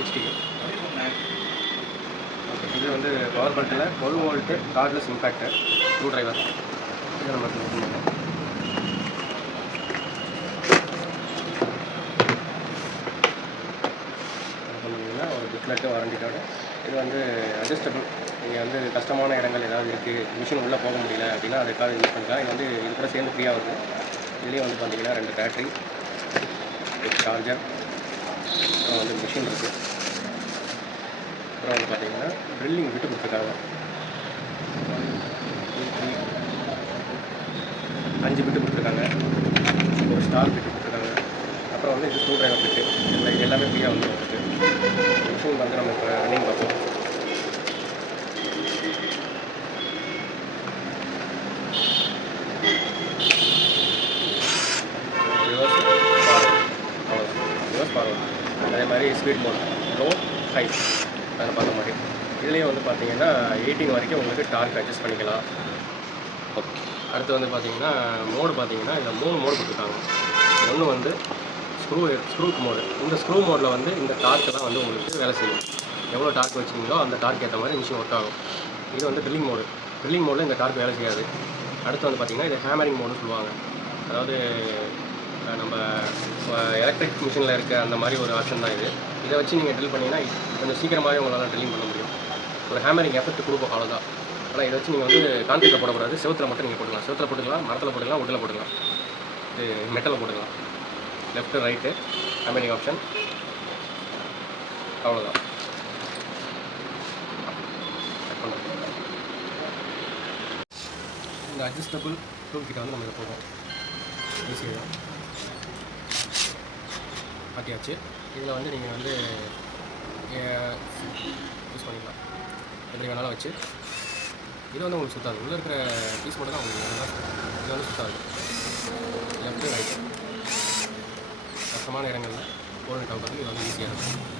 சிக்ஸ்டிக்கு okay இது வந்து power பல்ட்டில் twelve volt cordless impact screwdriver இது நம்ம open ஒரு புக்லெட்டு வாரண்டி கார்டு இது வந்து அட்ஜஸ்டபிள் நீங்கள் வந்து கஷ்டமான இடங்கள் ஏதாவது இருக்குது மிஷின் உள்ளே போக முடியல அப்படின்னா அதுக்காக யூஸ் பண்ணிக்கலாம். இது வந்து இது கூட சேர்ந்து ஃப்ரீயாக வருது. இதுலேயும் வந்து பார்த்தீங்கன்னா ரெண்டு பேட்ரி சார்ஜர் வந்து மிஷின் இருக்குது அப்புறம் வந்து பார்த்தீங்கன்னா ட்ரில்லிங் விட்டு கொடுத்துருக்காங்க அஞ்சு பிட்டு கொடுத்துருக்காங்க. ஒரு ஸ்டார் பிட்டு கொடுத்துருக்காங்க. அப்புறம் வந்து இது ஸ்க்ரூ ட்ரைவர் பிட்டு இல்லை எல்லாமே ஃப்ரீயாக வந்து வந்துருக்கு. மிஷின் வந்து நம்ம இப்போ ரன்னிங் பார்ப்போம் மாதிரி ஸ்பீட் மோட் லோ ஹை அதில் பார்த்த மாதிரி இதுலேயும் வந்து பார்த்தீங்கன்னா எயிட்டீன் வரைக்கும் உங்களுக்கு டார்க் அட்ஜஸ்ட் பண்ணிக்கலாம். ஓகே அடுத்து வந்து பார்த்தீங்கன்னா மோடு பார்த்தீங்கன்னா இதில் மூணு மோடு கொடுத்துருக்காங்க. ஒன்று வந்து ஸ்க்ரூ ஸ்க்ரூக்கு மோடு இந்த ஸ்க்ரூ மோடில் வந்து இந்த டார்க்கெல்லாம் வந்து உங்களுக்கு வேலை செய்யும். எவ்வளோ டார்க் வச்சிங்களோ அந்த டார்க் ஏற்ற மாதிரி மிஷின் ஒர்க் ஆகும். இது வந்து ட்ரில்லிங் மோடு ட்ரில்லிங் மோடில் இந்த டார்க் வேலை செய்யாது. அடுத்து வந்து பார்த்தீங்கன்னா இது ஹேமரிங் மோடுன்னு சொல்லுவாங்க. அதாவது நம்ம எலக்ட்ரிக் மிஷினில் இருக்க அந்த மாதிரி ஒரு ஆப்ஷன் தான் இது. இதை வச்சு நீங்கள் ட்ரில் பண்ணிங்கன்னா கொஞ்சம் சீக்கிரமாகவே உங்களால் ட்ரில்லிங் பண்ண முடியும். ஒரு ஹேமரிங் எஃபெக்ட் கொடுக்கும் அவ்வளோதான் ஆனால் இதை வச்சு நீங்கள் வந்து கான்கிரீட்டில் போடக்கூடாது செவுத்துல மட்டும் நீங்கள் போட்டுக்கலாம். செவத்தில் போட்டுக்கலாம் மரத்தில் போட்டுக்கலாம் உட்டில் போட்டுக்கலாம். இது மெட்டலில் போட்டுக்கலாம். லெஃப்ட்டு ரைட்டு ஹேமரிங் ஆப்ஷன் அவ்வளோதான் இந்த அட்ஜஸ்டபிள் டூல் கிட்ட வந்து நம்ம இதை போடுவோம் ஈஸியாக தான் இதில் வந்து நீங்கள் வந்து யூஸ் பண்ணிக்கலாம். எப்படி வேணாலும் வச்சு. இது வந்து உங்களுக்கு சுத்தாது. உள்ளே இருக்கிற பீஸ் மட்டும் தான் உங்களுக்கு நல்லா இது வந்து சுத்தாது. லெஃப்ட்டு ரைட் கஷ்டமான இடங்களில் போர்னட் ஆகுறது இது வந்து ஈஸியாக இருக்கும்.